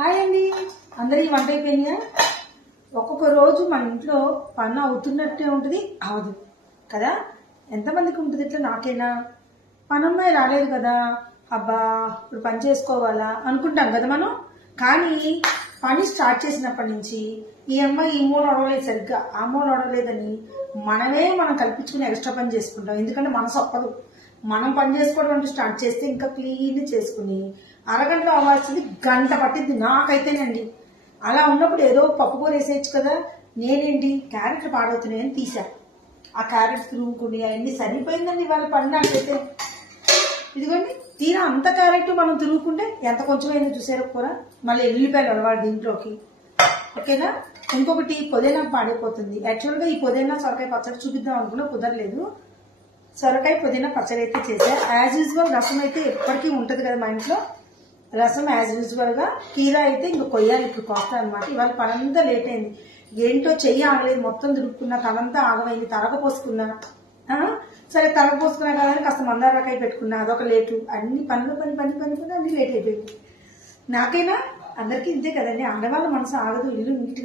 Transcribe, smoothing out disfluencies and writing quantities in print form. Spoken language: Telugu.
హాయ్ అండి, అందరి వంట అయిపోయిందా? ఒక్కొక్క రోజు మన ఇంట్లో పని అవుతున్నట్టే ఉంటుంది, అవదు కదా. ఎంతమందికి ఉంటుంది ఇట్లా? నాకేనా? పనమ్మాయి రాలేదు కదా, అబ్బా ఇప్పుడు పని చేసుకోవాలా అనుకుంటాం కదా మనం. కానీ పని స్టార్ట్ చేసినప్పటి నుంచి ఈ అమ్మాయి ఈ మూడు అడవలేదు, సరిగ్గా ఆ మూడు అడవలేదని మనం కల్పించుకుని ఎక్స్ట్రా పని చేసుకుంటాం. ఎందుకంటే మనసు ఒప్పదు. మనం పని చేసుకోవడం అంటూ స్టార్ట్ చేస్తే ఇంకా క్లీన్ చేసుకుని అరగంటలో అవ్వాల్సింది గంట పట్టింది నాకైతేనండి. అలా ఉన్నప్పుడు ఏదో పప్పు కూర వేసేయచ్చు కదా. నేనేంటి క్యారెట్లు పాడవుతున్నాయని తీసా. ఆ క్యారెట్స్ తురుముకుని అవన్నీ సరిపోయిందండి వాళ్ళ పని. నాకైతే ఇదిగోండి, తీరా అంత క్యారెట్ మనం తురుముకుంటే ఎంత కొంచెమైనా చూసారు కూర. మళ్ళీ ఎల్లుల్లిపాయలు అలవాటు దీంట్లోకి, ఓకేనా. ఇంకొకటి పుదీనా పాడైపోతుంది. యాక్చువల్గా ఈ పుదీనా సొరకాయ పచ్చడి చూపిద్దాం అనుకున్నా, కుదరలేదు. సొరకాయ పుదీనా పచ్చడి అయితే చేసా. యాజ్ యూజువల్ రసం అయితే ఎప్పటికీ ఉంటుంది కదా మా ఇంట్లో. రసం యాజ్ యూజువల్ గా. కీరా అయితే ఇంక కొయ్యాలి, ఇప్పుడు కోస్తా అనమాట. ఇవాళ పనంతా లేట్ అయింది. ఏంటో చెయ్యి ఆగలేదు, మొత్తం దురుక్కున్నా, తలంతా ఆగమైంది. తరగపోసుకున్నా, సరే తరగపోసుకున్నా కదా అని కాస్త మందారకాయ పెట్టుకున్నా, అదొక లేటు. అన్ని పనులు అన్ని లేట్ అయిపోయింది. నాకైనా అందరికీ ఇంతే కదండి. ఆడవాళ్ళ మనసు ఆగదు. ఇల్లు నీట్గా